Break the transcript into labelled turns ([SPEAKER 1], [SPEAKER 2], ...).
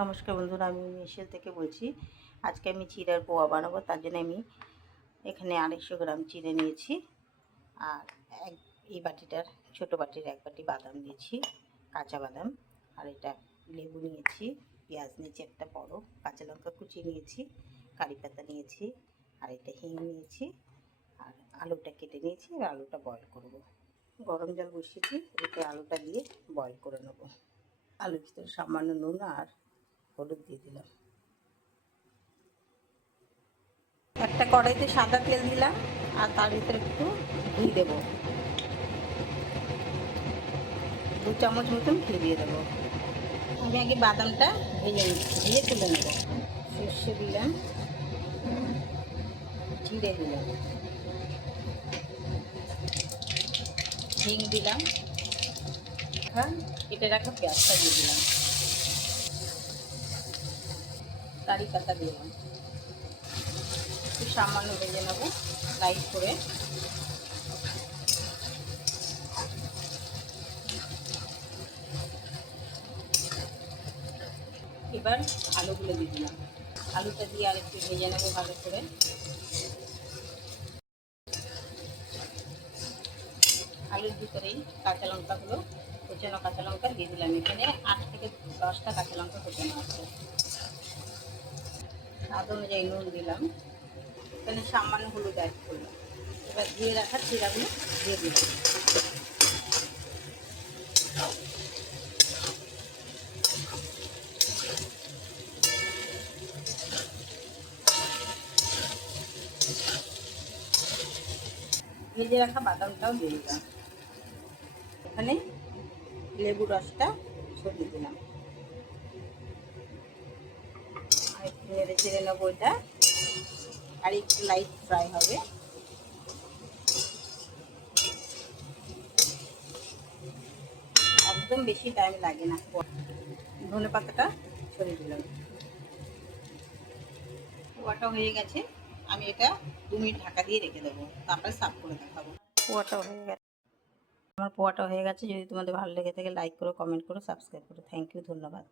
[SPEAKER 1] নমস্কার বন্ধুরা, আমি মিশেল থেকে বলছি। আজকে আমি চিড়ের পোয়া বানাবো, তার জন্য আমি এখানে আড়াইশো গ্রাম চিড়ে নিয়েছি। আর এক, এই বাটিটার, ছোটো বাটির এক বাটি বাদাম নিয়েছি কাঁচা বাদাম। আর এটা লেবু নিয়েছি, পেঁয়াজ নিয়েছি, একটা বড় কাঁচা লঙ্কা কুচি নিয়েছি, কারি পাতা নিয়েছি, আর এটা হিং নিয়েছি, আর আলুটা কেটে নিয়েছি আর আলুটা বয়েল করব। গরম জল বসিয়েছি, এতে আলুটা দিয়ে বয়েল করে নেব। আলুর ভিতরে সামান্য নুন আর হলুদ দিয়ে দিলাম। একটা কড়াইতে সাদা তেল দিলাম আর তার ভিতরে একটু ঘি দেব। দু চামচ মতন ঘি দিয়ে দেবো। আমি আগে বাদামটা ভেজে ভেজে তুলে নেব। সর্ষে দিলাম, জিরে দিলাম, হিং দিলাম হ্যাঁ কেটে রাখা পেঁয়াজটা দিয়ে দিলাম। কারি পাতা দিলাম একটু সামান্য ভেজে নেব লাইট করে। এবার আলুগুলো দিয়ে দিলাম। আলুটা দিয়ে আর একটু ভেজে নেব ভালো করে। আলুর ভিতরেই কাঁচা লঙ্কাগুলো, কুচানো কাঁচা লঙ্কা দিয়ে দিলাম। এখানে আট থেকে দশটা কাঁচা লঙ্কা কুচানো আছে। স্বাদ অনুযায়ী নুন দিলাম। এখানে সামান্য হলুদ অ্যাড করলাম। এবার দিয়ে রাখা চিরাগুলো দিয়ে দিলাম। ভেজে রাখা বাদামটাও দিয়ে দিলাম। এখানে লেবু রসটা ছড়িয়ে দিলাম আর একটু নেড়ে চেড়ে নেব এটা। আর একটু লাইট ফ্রাই হবে। একদম বেশি টাইম লাগে না। ধনে পাতাটা ছড়িয়ে দিলাম। পোয়াটা হয়ে গেছে। আমি এটা দু মিনিট ঢাকা দিয়ে রেখে দেবো। তারপরে সার্ভ করে দেখাবো। পোয়াটা হয়ে গেছে। আমার পোয়াটা হয়ে গেছে। যদি তোমাদের ভালো লেগে থাকে লাইক করো কমেন্ট করো সাবস্ক্রাইব করো। থ্যাংক ইউ ধন্যবাদ।